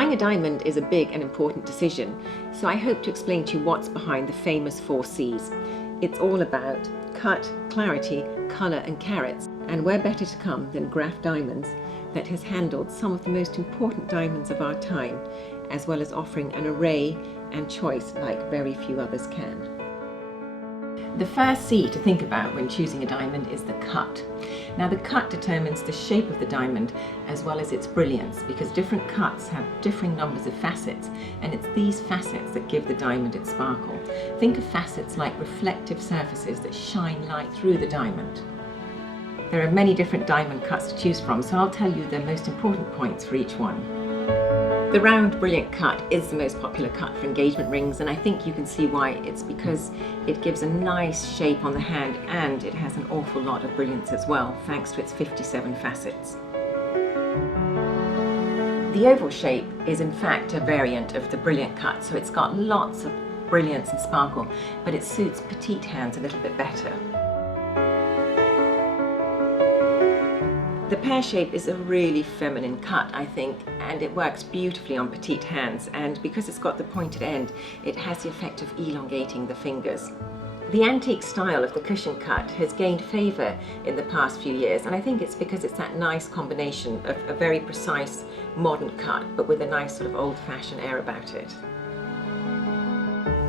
Buying a diamond is a big and important decision, so I hope to explain to you what's behind the famous 4 C's. It's all about cut, clarity, colour and carats, and where better to come than Graf Diamonds that has handled some of the most important diamonds of our time, as well as offering an array and choice like very few others can. The first C to think about when choosing a diamond is the cut. Now the cut determines the shape of the diamond as well as its brilliance, because different cuts have differing numbers of facets, and it's these facets that give the diamond its sparkle. Think of facets like reflective surfaces that shine light through the diamond. There are many different diamond cuts to choose from, so I'll tell you the most important points for each one. The round brilliant cut is the most popular cut for engagement rings, and I think you can see why. It's because it gives a nice shape on the hand and it has an awful lot of brilliance as well, thanks to its 57 facets. The oval shape is in fact a variant of the brilliant cut, so it's got lots of brilliance and sparkle, but it suits petite hands a little bit better. The pear shape is a really feminine cut, I think, and it works beautifully on petite hands, and because it's got the pointed end, it has the effect of elongating the fingers. The antique style of the cushion cut has gained favour in the past few years, and I think it's because it's that nice combination of a very precise modern cut, but with a nice sort of old-fashioned air about it.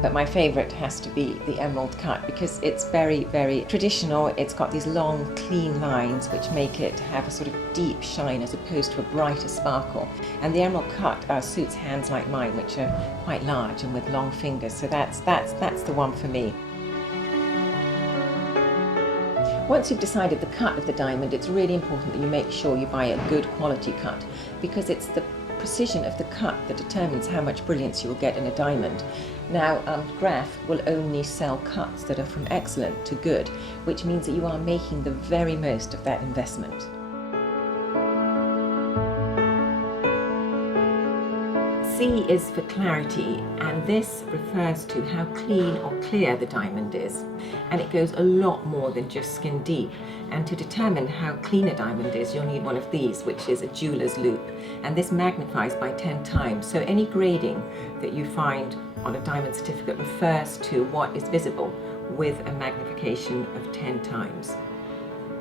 But my favourite has to be the emerald cut, because it's very, very traditional. It's got these long, clean lines which make it have a sort of deep shine as opposed to a brighter sparkle. And the emerald cut suits hands like mine, which are quite large and with long fingers, so that's the one for me. Once you've decided the cut of the diamond, it's really important that you make sure you buy a good quality cut, because it's the precision of the cut that determines how much brilliance you will get in a diamond. Now, Graf will only sell cuts that are from excellent to good, which means that you are making the very most of that investment. C is for clarity, and this refers to how clean or clear the diamond is, and it goes a lot more than just skin deep. And to determine how clean a diamond is, you'll need one of these, which is a jeweler's loupe, and this magnifies by 10 times. So any grading that you find on a diamond certificate refers to what is visible with a magnification of 10 times.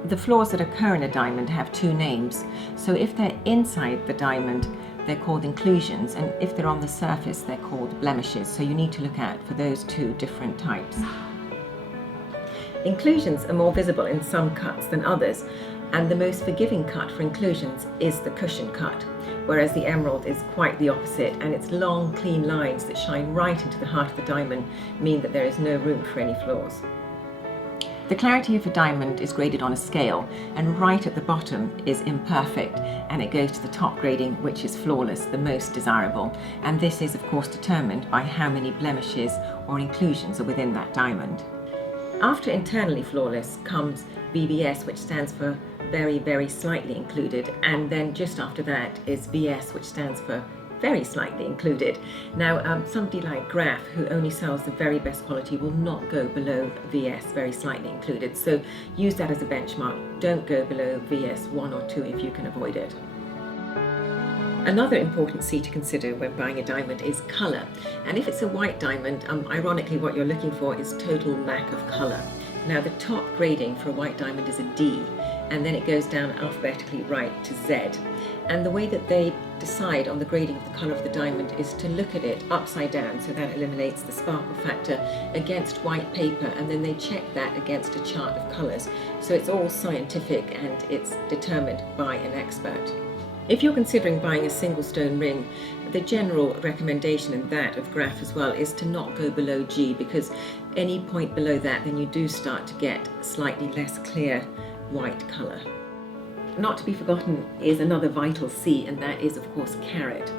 The flaws that occur in a diamond have 2 names. So if they're inside the diamond, they're called inclusions, and if they're on the surface, they're called blemishes. So you need to look out for those 2 different types. Inclusions are more visible in some cuts than others, and the most forgiving cut for inclusions is the cushion cut, whereas the emerald is quite the opposite, and its long, clean lines that shine right into the heart of the diamond mean that there is no room for any flaws. The clarity of a diamond is graded on a scale, and right at the bottom is imperfect, and it goes to the top grading, which is flawless, the most desirable. And this is of course determined by how many blemishes or inclusions are within that diamond. After internally flawless comes VBS, which stands for very, very slightly included, and then just after that is VS, which stands for very slightly included. Now, somebody like Graf, who only sells the very best quality, will not go below VS, very slightly included. So use that as a benchmark. Don't go below VS 1 or 2 if you can avoid it. Another important C to consider when buying a diamond is colour. And if it's a white diamond, ironically what you're looking for is total lack of colour. Now the top grading for a white diamond is a D, and then it goes down alphabetically right to Z. And the way that they decide on the grading of the colour of the diamond is to look at it upside down, so that eliminates the sparkle factor, against white paper, and then they check that against a chart of colours. So it's all scientific and it's determined by an expert. If you're considering buying a single stone ring, the general recommendation, and that of Graf as well, is to not go below G, because any point below that, then you do start to get slightly less clear white colour. Not to be forgotten is another vital C, and that is of course carat.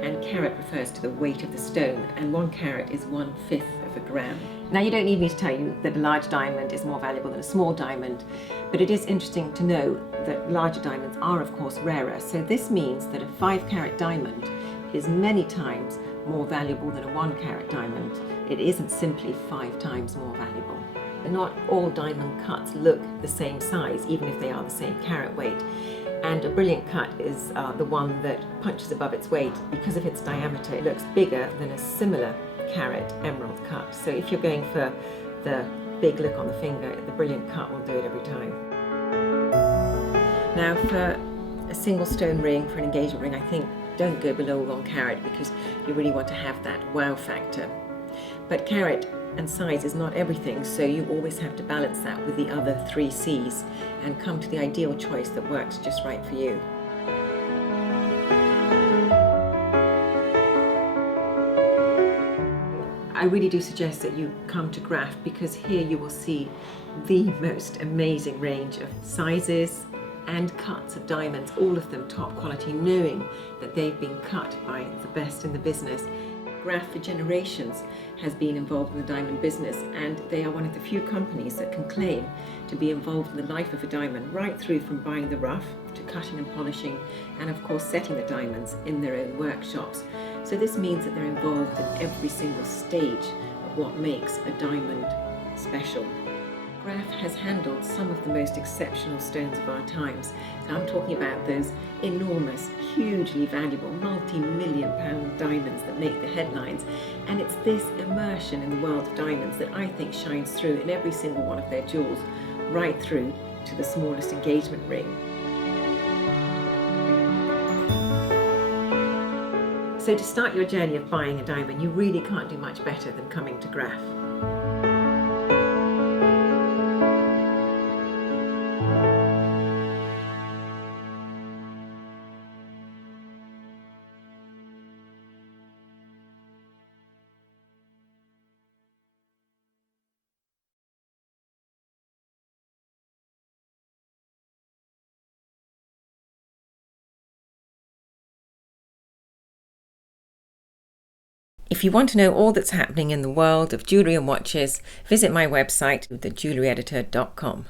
And carat refers to the weight of the stone, and 1 carat is 1/5 of a gram. Now you don't need me to tell you that a large diamond is more valuable than a small diamond, but it is interesting to know that larger diamonds are of course rarer. So this means that a 5 carat diamond is many times more valuable than a 1 carat diamond. It isn't simply 5 times more valuable. And not all diamond cuts look the same size, even if they are the same carat weight. And a brilliant cut is the one that punches above its weight. Because of its diameter, it looks bigger than a similar carat emerald cut. So if you're going for the big look on the finger, the brilliant cut will do it every time. Now for a single stone ring, for an engagement ring, I think don't go below 1 carat because you really want to have that wow factor. But carat and size is not everything, so you always have to balance that with the other 3 C's and come to the ideal choice that works just right for you. I really do suggest that you come to Graf because here you will see the most amazing range of sizes and cuts of diamonds, all of them top quality, knowing that they've been cut by the best in the business. Graf for generations has been involved in the diamond business, and they are one of the few companies that can claim to be involved in the life of a diamond, right through from buying the rough to cutting and polishing, and of course setting the diamonds in their own workshops. So this means that they're involved in every single stage of what makes a diamond special. Graf has handled some of the most exceptional stones of our times. I'm talking about those enormous, hugely valuable, multi-million-pound diamonds that make the headlines. And it's this immersion in the world of diamonds that I think shines through in every single one of their jewels, right through to the smallest engagement ring. So to start your journey of buying a diamond, you really can't do much better than coming to Graf. If you want to know all that's happening in the world of jewellery and watches, visit my website, thejewelleryeditor.com.